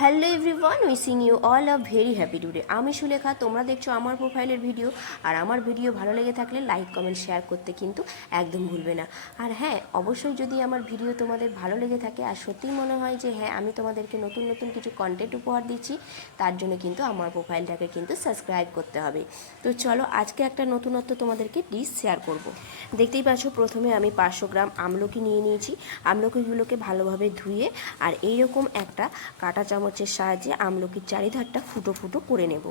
Hello everyone, wishing you all a very happy today. আমি সুলেখা, তোমরা দেখছো আমার প্রোফাইলের ভিডিও। আর আমার ভিডিও ভালো লেগে থাকলে লাইক কমেন্ট শেয়ার করতে কিন্তু একদম ভুলবে না। আর হ্যাঁ, অবশ্যই যদি আমার ভিডিও তোমাদের ভালো লেগে থাকে আর সত্যিই মনে হয় যে হ্যাঁ আমি তোমাদেরকে নতুন নতুন কিছু কন্টেন্ট উপহার দিচ্ছি, তার জন্য কিন্তু আমার প্রোফাইলটাকে কিন্তু সাবস্ক্রাইব করতে হবে। তো চলো আজকে একটা নতুনত্ব তোমাদেরকে ডিশ শেয়ার করব। দেখতেই পাচ্ছ, প্রথমে আমি 500 গ্রাম আমলকি নিয়ে নিয়েছি। আমলকিগুলোকে ভালোভাবে ধুয়ে আর এইরকম একটা কাঁটা চামচের সাহায্যে আমলকির চারিধারটা ফুটো ফুটো করে নেব।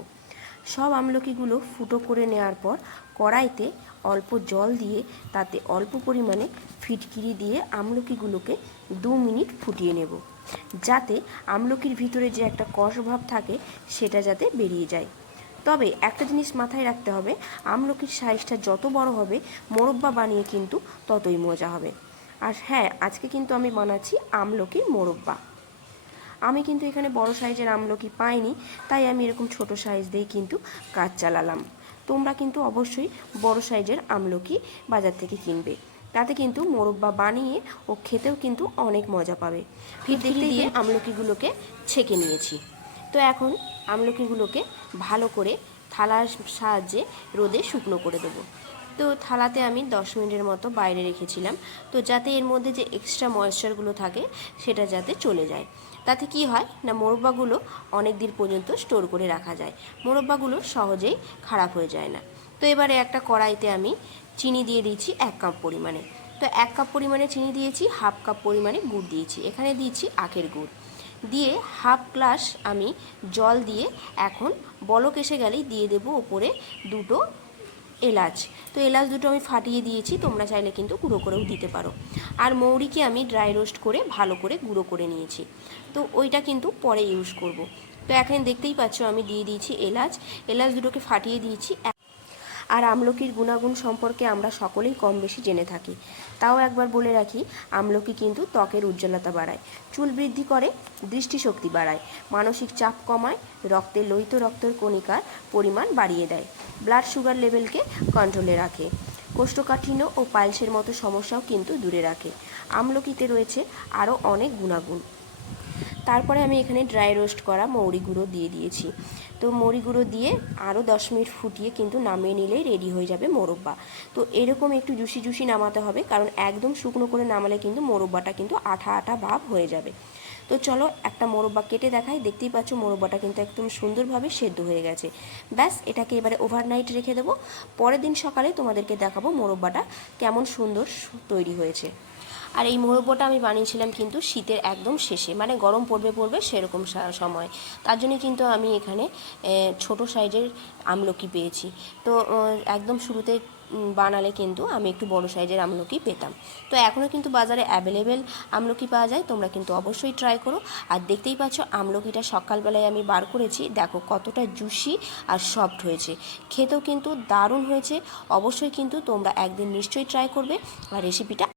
সব আমলকিগুলো ফুটো করে নেওয়ার পর কড়াইতে অল্প জল দিয়ে তাতে অল্প পরিমাণে ফিটকিরি দিয়ে আমলকিগুলোকে 2 মিনিট ফুটিয়ে নেব, যাতে আমলকির ভিতরে যে একটা কষ ভাব থাকে সেটা যাতে বেরিয়ে যায়। তবে একটা জিনিস মাথায় রাখতে হবে, আমলকির সাইজটা যত বড় হবে মোরব্বা বানিয়ে কিন্তু ততই মজা হবে। আর হ্যাঁ, আজকে কিন্তু আমি বানাচ্ছি আমলকির মোরব্বা। আমি কিন্তু এখানে বড় সাইজের আমলকি পাইনি, তাই আমি এরকম ছোট সাইজ দিয়ে কিন্তু কাজ চালালাম। তোমরা কিন্তু অবশ্যই বড় সাইজের আমলকি বাজার থেকে কিনবে, তাতে কিন্তু মোরব্বা বানিয়ে ও খেতেও কিন্তু অনেক মজা পাবে। ফিটকিরি দিয়ে আমলকিগুলোকে ছেঁকে নিয়েছি। তো এখন আমলকিগুলোকে ভালো করে থালার সাহায্যে রোদে শুকনো করে দেবো। তো থালাতে আমি 10 মিনিটের মতো বাইরে রেখেছিলাম, তো যাতে এর মধ্যে যে এক্সট্রা ময়েশ্চারগুলো থাকে সেটা যাতে চলে যায়। তাতে কি হয় না, মোরব্বাগুলো অনেক দিন পর্যন্ত স্টোর করে রাখা যায়, মোরব্বাগুলো সহজেই খারাপ হয়ে যায় না। তো এবারে একটা কড়াইতে আমি চিনি দিয়ে দিয়েছি 1 কাপ পরিমাণে। তো 1 কাপ পরিমাণে চিনি দিয়েছি, হাফ কাপ পরিমাণে গুড় দিয়েছি। এখানে দিয়েছি আখের গুড় দিয়ে হাফ গ্লাস আমি জল দিয়ে এখন বলক এসে গেলেই দিয়ে দেবো ওপরে 2টো এলাচ। তো এলাচ দুটো আমি ফাটিয়ে দিয়েছি, তোমরা চাইলে কিন্তু গুঁড়ো করেও দিতে পারো। আর মৌরিকে আমি ড্রাই রোস্ট করে ভালো করে গুঁড়ো করে নিয়েছি, তো ওইটা কিন্তু পরে ইউজ করব। তো এখন দেখতেই পাচ্ছ আমি দিয়ে দিয়েছি এলাচ দুটোকে ফাটিয়ে দিয়েছি। আর আমলকির গুণাগুণ সম্পর্কে আমরা সকলেই কম বেশি জেনে থাকি, তাও একবার বলে রাখি, আমলকি কিন্তু ত্বকের উজ্জ্বলতা বাড়ায়, চুল বৃদ্ধি করে, দৃষ্টিশক্তি বাড়ায়, মানসিক চাপ কমায়, রক্তে লোহিত রক্তের কণিকার পরিমাণ বাড়িয়ে দেয়, ব্লাড সুগার লেভেলকে কন্ট্রোলে রাখে, কোষ্ঠকাঠিন্য ও পাইলসের মতো সমস্যাও কিন্তু দূরে রাখে। আমলকিতে রয়েছে আরও অনেক গুণাগুণ। তারপরে আমি এখানে ড্রাই রোস্ট করা মৌরি গুঁড়ো দিয়ে দিয়েছি। তো মৌরি গুঁড়ো দিয়ে আরও 10 মিনিট ফুটিয়ে কিন্তু নামিয়ে নিলেই রেডি হয়ে যাবে মোরব্বা। তো এরকম একটু জুসি জুসি নামাতে হবে, কারণ একদম শুকনো করে নামালে কিন্তু মোরব্বাটা কিন্তু আঠা আঠা ভাব হয়ে যাবে। তো চলো একটা মোরব্বা কেটে দেখাই। দেখতেই পাচ্ছ মোরব্বাটা কিন্তু একদম সুন্দরভাবে সেদ্ধ হয়ে গেছে। ব্যাস, এটাকে এবারে ওভারনাইট রেখে দেবো। পরের দিন সকালে তোমাদেরকে দেখাবো মোরব্বাটা কেমন সুন্দর তৈরি হয়েছে। আর এই মোরব্বাটা আমি বানিয়েছিলাম কিন্তু শীতের একদম শেষে, মানে গরম পড়বে সেরকম সময়। তার জন্য কিন্তু আমি এখানে ছোট সাইজের আমলকি পেয়েছি। তো একদম শুরুতে বানালে কিন্তু আমি একটু বড় সাইজের আমলকি পেতাম। তো এখনও কিন্তু বাজারে অ্যাভেলেবেল আমলকি পাওয়া যায়, তোমরা কিন্তু অবশ্যই ট্রাই করো। আর দেখতেই পাচ্ছ আমলকিটা সকালবেলায় আমি বার করেছি, দেখো কতটা জুসি আর সফট হয়েছে, খেতেও কিন্তু দারুণ হয়েছে। অবশ্যই কিন্তু তোমরা একদিন নিশ্চয়ই ট্রাই করবে আর রেসিপিটা